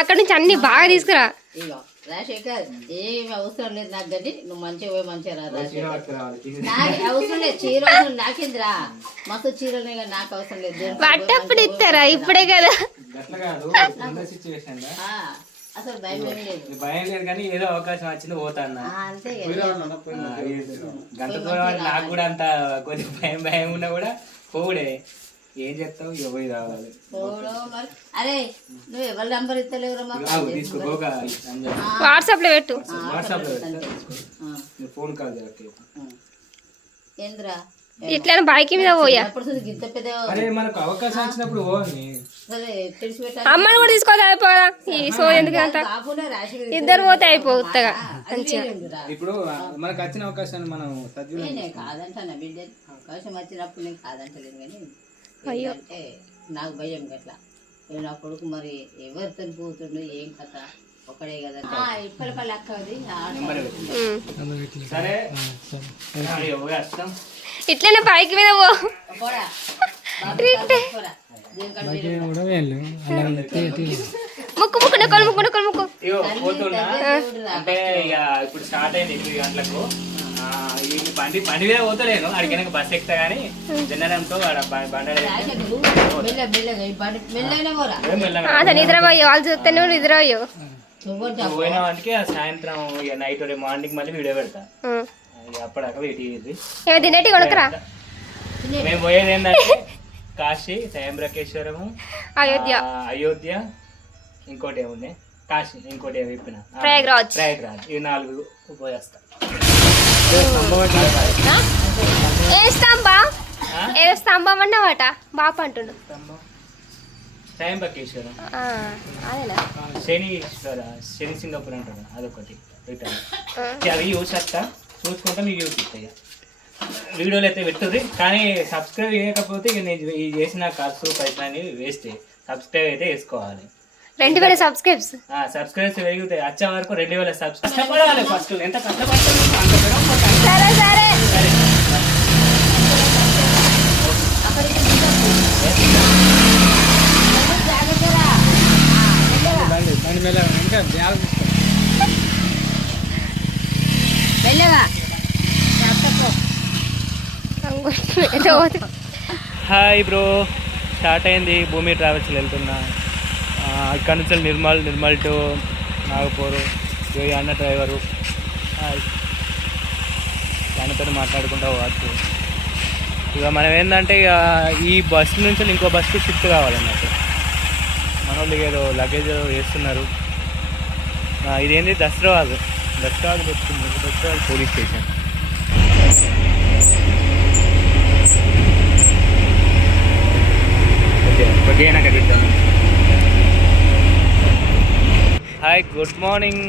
అక్కడ నుంచి అన్ని బాగా తీసుకురా. రాజశేఖర్ ఏమి అవసరం లేదు నాకు, గడ్డి నువ్వు మంచిగా పోయి మంచిగా రా. నాకు అవసరం లేదు, చీర అవసరం నాకేంద్రా, మస్తు చీరనే కానీ నాకు అవసరం లేదు. పట్టప్పుడు ఇస్తారా, ఇప్పుడే కదా. అసలు భయం లేదు, భయం లేదు కానీ ఏదో అవకాశం వచ్చింది పోతాను. అంతే గంట నాకు కూడా అంత కొంచెం భయం భయం ఉన్నా కూడా పోవుడే. ఏం చెప్తావు, ఇక పోయి రావాలి. అరే నువ్వు ఎవరి నంబర్ ఇస్తలేవు, వాట్సాప్ లో పెట్టు. వాట్సాప్ లో ఫోన్ కాల్ ఏంద్రా ఇట్లా బైక్ మీద పోయా. అరే మనకు అవకాశం వచ్చినప్పుడు అమ్మని కూడా తీసుకోవాలి అయిపోదా. ఈ సో ఎందుకంత ఇద్దరు పోతే అయిపోతాగా. ఇప్పుడు మనకు వచ్చిన అవకాశాన్ని మనం కాదంటాను బిడ్డ, అవకాశం వచ్చినప్పుడు నేను కాదంటలేదు కానీ అంటే నాకు భయం గట్లా. నా కొడుకు మరి ఎవరితో పోతుండు ఏం కథ ఒకడే కదా. ఇప్పటిపల్లి అక్కది సరే ఇట్లనే బైక్ మీద పో. ముక్కు ముక్కు నొక్కలు ముక్కు నొక్కలు ముక్కు పోతున్నా అంటే ఇక ఇప్పుడు స్టార్ట్ అయింది 8 గంటలకు. బండి మీద పోతలేను, అడిగిన బస్ ఎక్కుతా గానీ జనరంతో నిద్రపోయో వాళ్ళు చూస్తేనే నిద్రపోయో. పోయిన వాటికి సాయంత్రం నైట్ మార్నింగ్ మళ్ళీ వీడియో పెడతా. అప్పటిదాకా వెయిట్ చేయండి. తినేటి కొనుక్కరా. మేము పోయేది ఏంటంటే కాశీ, త్రయంబకేశ్వరము, అయోధ్య, ఇంకోటి ఏముంది కాశీ, ఇంకోటి ఏమి చెప్పిన ప్రయాగ్రాజ్. ఇవి 4 పోయేస్తా. ఏ స్తంభం ఏదో స్తంభం అన్నమాట బాప అంటుండు. త్రయంబకేశ్వరం అదేనా, శని సింగపూర్ అంటారు అదొకటి. అవి చూసేస్తా, చూసుకుంటా మీకు చూపిస్తాయి. వీడియోలు అయితే పెట్టుర్రి కానీ సబ్స్క్రైబ్ చేయకపోతే ఇక నేను ఈ చేసిన ఖర్చు పైసలు అనేవి వేస్ట్. సబ్స్క్రైబ్ అయితే వేసుకోవాలి. 2000 సబ్స్క్రైబ్స్ పెరుగుతాయి. వచ్చే వరకు 2000 కష్టపడాలి. ఫస్ట్ ఎంత కష్టపడతాను అంత సరే సరే. హాయ్ బ్రో, స్టార్ట్ అయింది. భూమి ట్రావెల్స్ వెళ్తున్నా. ఇక్కడ నుంచి నిర్మల్ టు నాగపూర్. అన్న డ్రైవరు ఆయనతో మాట్లాడుకుంటా పోవచ్చు. ఇక మనం ఏంటంటే ఇక ఈ బస్సు నుంచి ఇంకో బస్సు షిఫ్ట్ కావాలన్నట్టు. మన వాళ్ళు ఏదో లగేజ్ వేస్తున్నారు. ఇదేంటి దసరాబాద్ వస్తుంది. Dasarabad police station. Hi, good morning.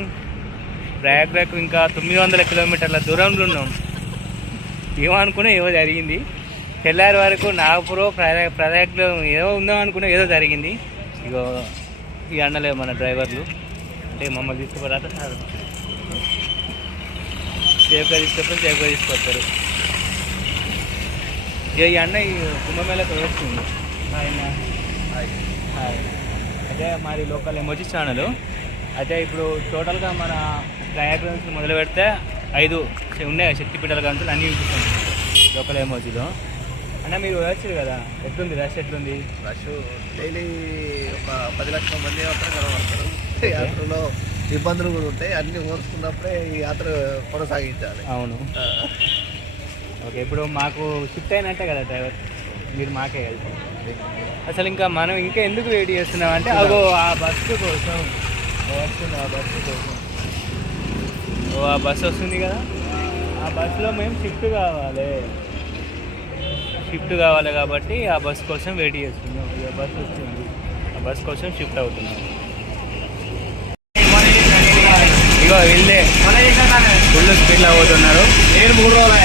Prayagraj ఇంకా 900 కిలోమీటర్ల దూరంలో ఉన్నాం. ఏమనుకున్నా ఏదో జరిగింది. తెల్లారి వరకు నాగపూర్ ప్రయాగ్లో ఏదో ఉందాం అనుకున్నా ఏదో జరిగింది. ఇగో ఈ అన్నలే మన డ్రైవర్లు, అంటే మమ్మల్ని తీసుకుపోరాట సేఫ్గా తీసుకొస్తారు. ఇక ఈ అన్న ఈ కుంభమేళకు వస్తుంది. అయితే మాది లోకల్ ఎమోజీ ఛానల్. అయితే ఇప్పుడు టోటల్గా మన ప్రయాగ్రాజ్ నుంచి మొదలు పెడితే 5 ఉన్నాయి శక్తిపీఠాల గంటలు అన్నీ చూపిస్తాం లోకల్ ఎమోజీలో. అన్న మీరు వచ్చారు కదా, ఎట్లుంది రష్? ఎట్లుంది రష్? డైలీ ఒక 10 లక్షల మంది కనబడతారు. యాత్రలో ఇబ్బందులు కూడా ఉంటాయి. అన్నీ ఓర్చుకున్నప్పుడే ఈ యాత్ర కొనసాగించాలి. అవును. ఓకే, ఇప్పుడు మాకు షిఫ్ట్ అయినట్టే కదా డ్రైవర్, మీరు మాకే వెళ్తాం. అసలు ఇంకా మనం ఇంకా ఎందుకు వెయిట్ చేస్తున్నాం అంటే అగో ఆ బస్సు కోసం వస్తుంది. ఆ బస్సు వస్తుంది కదా, ఆ బస్సులో మేము షిఫ్ట్ కావాలి కాబట్టి ఆ బస్ కోసం వెయిట్ చేస్తున్నాం. ఇక బస్సు వస్తుంది, ఆ బస్ కోసం షిఫ్ట్ అవుతున్నాం. ఇగో వీళ్ళే ఫుల్ స్పీడ్లో పోతున్నారు. నేను 3 రోజులు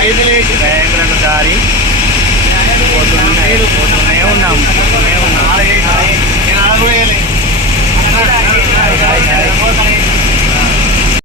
5 దారి పోతూనే ఉన్నాం.